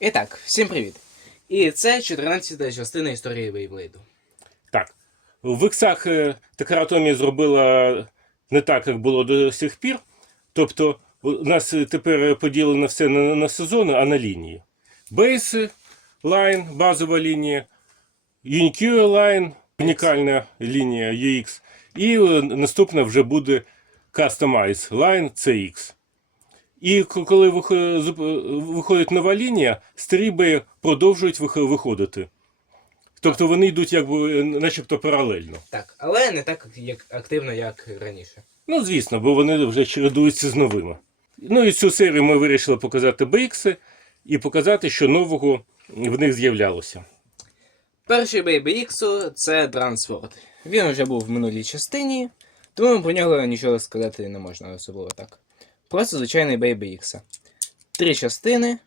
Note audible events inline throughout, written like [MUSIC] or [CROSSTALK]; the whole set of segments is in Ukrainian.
І так, всім привіт. І це 14-та частина історії Бейблейду. Так. В іксах е, зробила не так, як було до сих пір. Тобто, у нас тепер поділено все не на сезони, а на лінії. Бейс лайн, базова лінія, Unicue line, унікальна лінія UX. І е, наступна вже буде Customize Line CX. І коли виходить нова лінія, старі беї продовжують виходити. Тобто вони йдуть якби начебто паралельно. Так, але не так як активно, як раніше. Ну, звісно, бо вони вже чередуються з новими. Ну і цю серію ми вирішили показати BX і показати, що нового в них з'являлося. Перший бей BX це Трансворд. Він вже був в минулій частині, тому про нього нічого сказати не можна особливо так. Просто звичайний бей BX. Три частини.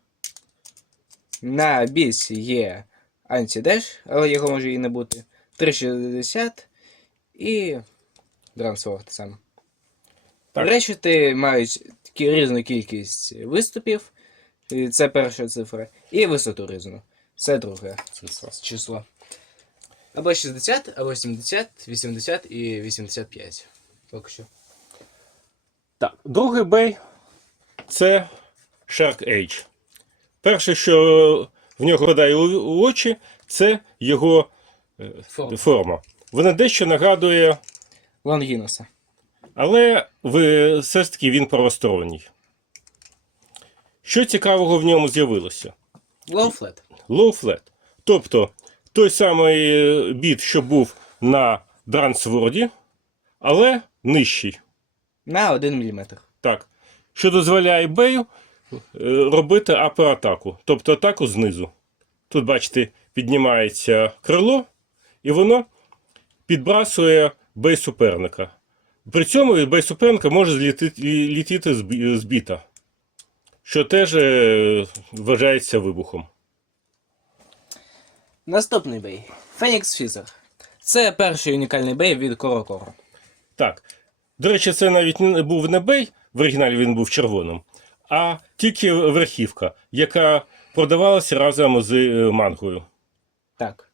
На біс є антидеш, але його може і не бути. 360 і Трансворд сам. Решти мають різну кількість виступів. Це перша цифра. І висоту різну. Це друге число. Або 60, або 70, 80 і 85. Поки що. Так, другий бей це Shark Age. Перше, що в нього гадає у очі, це його е, Форма. форма. Вона дещо нагадує, Лонгінуса. але все ж таки він правосторонній. Що цікавого в ньому з'явилося? Лоуфлет. Low flat. Тобто той самий е, біт, що був на Дрансворді, але нижчий. На 1 мм. Так. Що дозволяє бею е, робити апер атаку, тобто атаку знизу. Тут, бачите, піднімається крило, і воно підбрасує бей суперника. При цьому бей суперника може злітити, літіти з біта, що теж е, вважається вибухом. Наступний бей. Фенікс Фізер. Це перший унікальний бей від Коро Коро. Так. До речі, це навіть не був не бей, в оригіналі він був червоним, а тільки верхівка, яка продавалася разом з е, мангою. Так.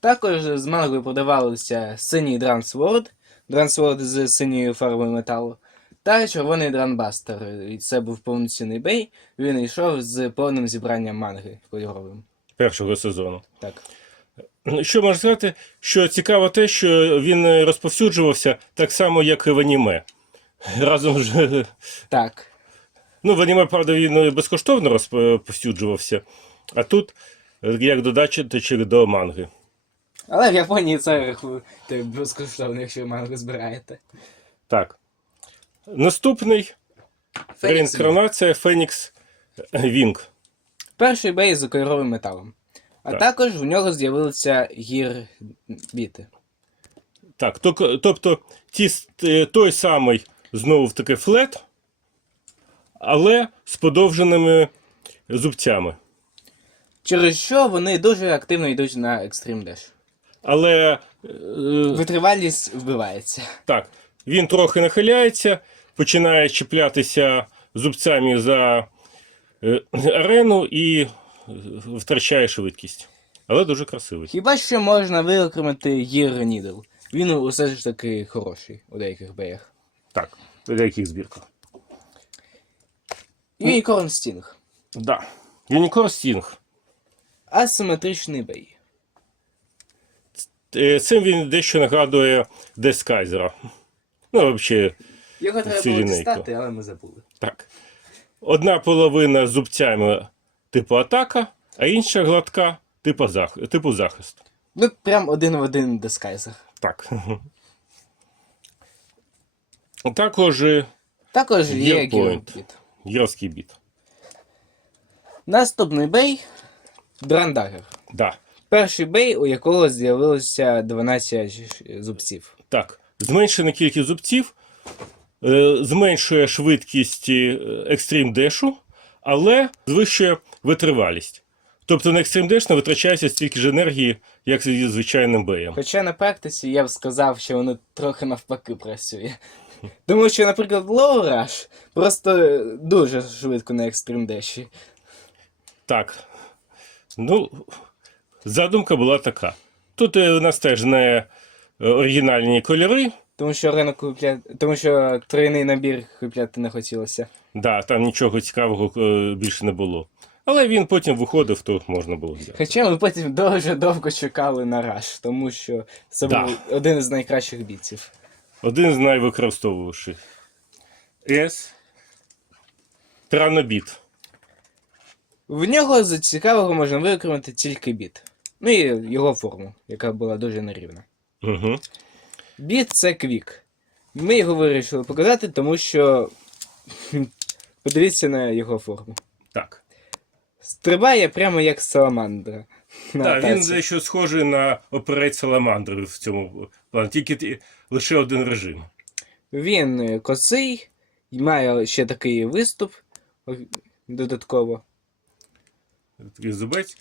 Також з мангою продавалися синій Дрансворд, Дрансворд з синьою фарбою металу, та червоний Дранбастер. І це був повноцінний бей. Він йшов з повним зібранням манги кольоровим. першого сезону. Так. Що можна сказати, що цікаво те, що він е, розповсюджувався так само, як і в аніме. [LAUGHS] Разом ж. [LAUGHS] Так. Ну, в аніме, правда, він безкоштовно розповсюджувався, а тут е, як додатчик до манги. Але в Японії це безкоштовно, якщо ви мангу збираєте. Так. Наступний реінкарнація Фенікс Вінг. Перший бей з кольоровим металом. А Так. також в нього з'явилися гір-біти. Так, тобто ті, е, той самий знову таки флет, але з подовженими зубцями. Через що вони дуже активно йдуть на Extreme Dash. Але е, Витривалість вбивається. так, він трохи нахиляється, починає чіплятися зубцями за е, арену і втрачає швидкість. Але дуже красивий. Хіба що можна виокремити Гір Нідл. Він усе ж таки хороший у деяких беях. Так, в деяких збірках. Юнікорн Стінг. Да. Юнікор Стінг. Асиметричний бей. Е, Цим він дещо нагадує Дескайзера. Ну, взагалі, Його треба було дістати, але ми забули. так. Одна половина з зубцями типу атака, а інша гладка типу, зах... типу захист. Ну, прям один в один Дескайзер. Так. [LAUGHS] Також е, Також є Point. гірбіт. біт. Наступний бей Драндагер. Да. Перший бей, у якого з'явилося 12 зубців. Так. Зменшена кількість зубців е, зменшує швидкість е, екстрім дешу, але звищує витривалість. Тобто на екстрім деш не витрачається стільки ж енергії, як зі звичайним беєм. Хоча на практиці я б сказав, що воно трохи навпаки працює. Тому що, наприклад, Low Rush просто дуже швидко на екстрим деші. Так. Ну, задумка була така. Тут е, у нас теж не е, оригінальні кольори. Тому що ринок купляти, тому що тройний набір купляти не хотілося. Да, там нічого цікавого е, більше не було. Але він потім виходив, то можна було взяти. Хоча ми потім дуже довго чекали на раш, тому що це Да. був один із найкращих бійців. Один з найвикористовувавших. С. Транобіт. В нього з цікавого можна виконати тільки біт. Ну і його форму, яка була дуже нерівна. Угу. Біт це квік. Ми його вирішили показати, тому що. Подивіться на його форму. Так. Стрибає прямо як саламандра. Так, він дещо схожий на оперейт Саламандри в цьому плані, тільки лише один режим. Він е, косий, і має ще такий виступ додатково. Такий зубець.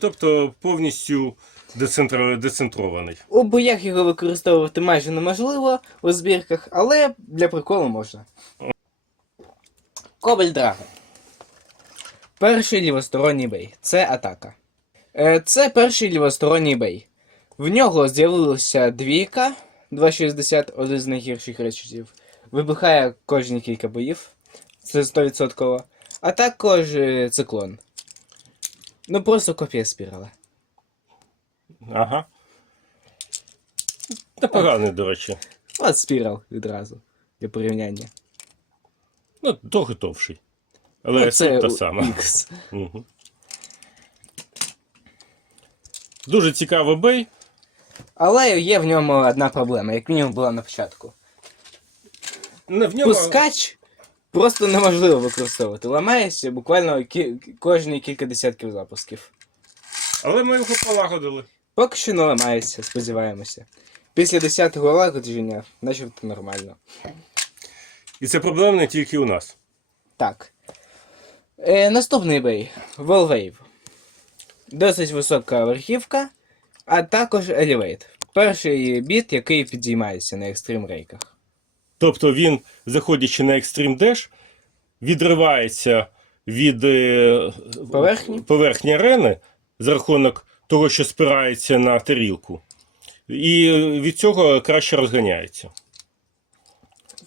Тобто повністю децентро- децентрований. У боях його використовувати майже неможливо у збірках, але для приколу можна. Кобель Драга. Перший лівосторонній бей. Це атака. Е, Це перший лівосторонній бей. В нього з'явилася двійка 2,60, один з найгірших речів. Вибухає кожні кілька боїв. Це 100%. А також е, циклон. Ну просто копія спірала. Ага. Непоганий, до речі. От спірал відразу для порівняння. Ну, трохи товший. Але Ну, суть та сама. X. Угу. Дуже цікавий бей. Але є в ньому одна проблема, як мінімум була на початку. Не в ньому. Пускач просто неможливо використовувати. Ламаєшся буквально кі- кожні кілька десятків запусків. Але ми його полагодили. Поки що не ламається, сподіваємося. Після 10-го лагодження, начебто нормально. І це проблема не тільки у нас. Так. Е, наступний бей. Wallwave. Досить висока верхівка, а також Elevate. Перший біт, який підіймається на екстрим рейках. Тобто він, заходячи на Extreme Dash, відривається від е, Поверхні? поверхні арени за рахунок того, що спирається на тарілку. І від цього краще розганяється.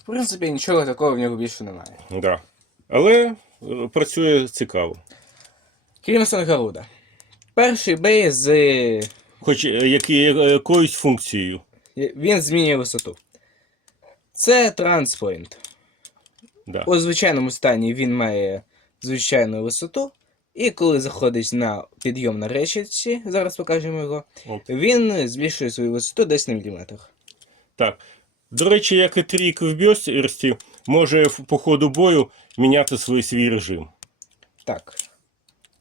В принципі, нічого такого в нього більше немає. Да. Але працює цікаво. Крімсон Гаруда. Перший бей з. Хоч е, які, якоюсь функцією. Він змінює висоту. Це транспойнт. Да. У звичайному стані він має звичайну висоту. І коли заходить на підйом на решетці, зараз покажемо його, От. він збільшує свою висоту десь на міліметр. Так. До речі, як і трік в бьості, може по ходу бою міняти свій свій режим. Так.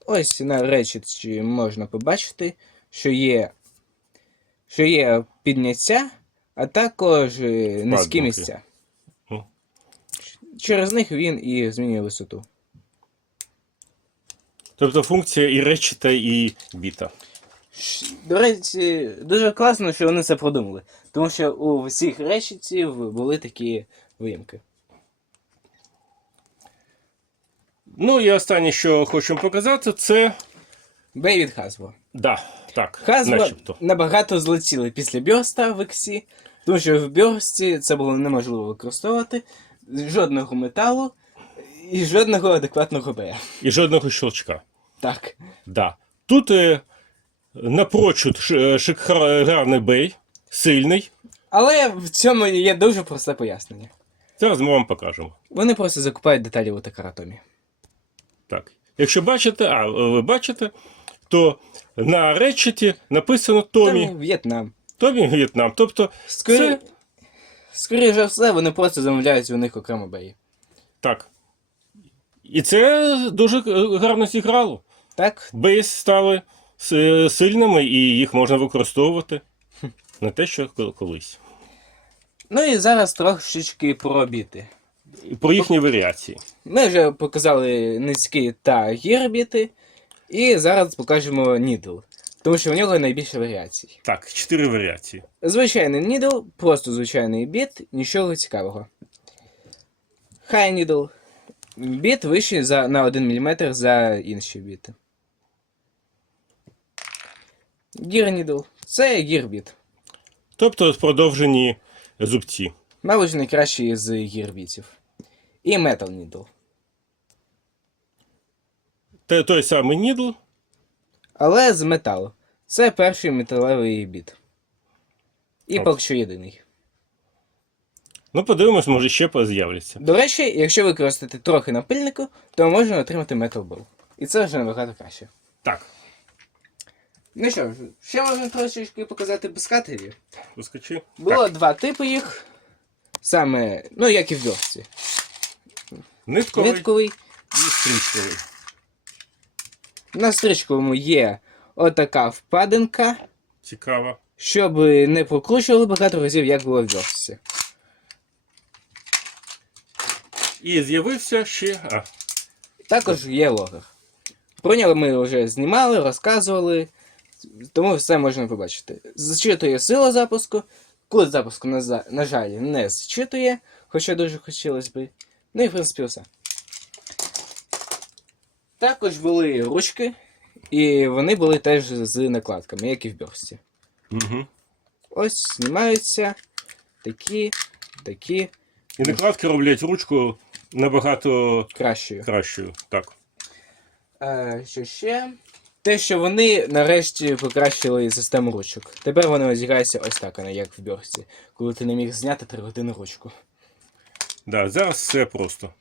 Ось на решетці можна побачити, що є, що є підняття, а також е, низькі місця. Через них він і змінює висоту. Тобто функція і речіта, і біта. До речі, дуже класно, що вони це продумали. Тому що у всіх решетців були такі виїмки. Ну і останнє, що хочемо показати, це. Бей від Hasbro. Да, так, Hasbro начебто. набагато злетіли після бьорста в Ексі, тому що в бьорсті це було неможливо використовувати. Жодного металу і жодного адекватного бея. І жодного щелчка. Так. Да. Тут е, напрочуд ш- шикарний бей, сильний. Але в цьому є дуже просте пояснення. Зараз ми вам покажемо. Вони просто закупають деталі у Такаратомі. Так. Якщо бачите, а ви бачите, то на речеті написано Томі. Там В'єтнам. Томі В'єтнам. Тобто, Скорі... це Скоріше за все, вони просто замовляють у них окремо беї. так. І це дуже е, гарно зіграло. Так? Бейс стали сильними і їх можна використовувати. Не те, що колись. Ну і зараз трошечки про біти. Про їхні варіації. Ми вже показали низькі та гірбіти, і зараз покажемо нідл, тому що в нього найбільше варіацій. Так, чотири варіації. Звичайний нідл, просто звичайний біт, нічого цікавого. Хай нідл. Біт вищий за, на 1 мм за інші біти. Needle – це гірбіт. Тобто продовжені зубці. Мабуть, найкращий з гірбітів. І Metal Needle. Те- Той самий нідл. Але з металу. Це перший металевий біт. І Ок. поки що єдиний. Ну, подивимось, може ще з'являться. До речі, якщо використати трохи напильнику, то можна отримати Metal Ball. І це вже набагато краще. Так, Ну що ж, ще можна трошечки показати без катерів. поскочи. Було Так. два типи їх. Саме, ну як і в дьорці. Нитковий Нитковий. і стрічковий. На стрічковому є отака впадинка, Цікаво. щоб не прокручували багато разів, як було в дьорці. І з'явився ще. А, Також є логер. Про нього ми вже знімали, розказували, тому все можна побачити. Зчитує сила запуску, кут запуску, на, за- на жаль, не зчитує, хоча дуже хотілося би. Ну і в принципі все. Також були ручки, і вони були теж з накладками, як і в бьорсті. угу. Ось знімаються такі, такі І накладки роблять ручку набагато кращою. кращою. Так. Е, що ще? Те, що вони нарешті покращили систему ручок. Тепер вони озігаються ось так, як в бьорсті, коли ти не міг зняти 3 години ручку. Да, зараз все просто.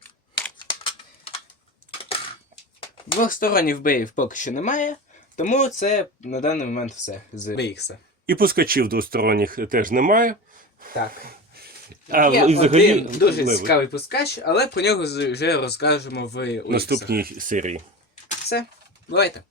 Двохсторонніх беїв поки що немає, тому це на даний момент все з BX. І пускачів двосторонніх теж немає. Так. А Є і взагалі один дуже левий. цікавий пускач, але про нього вже розкажемо в наступній серії. Все, бувайте.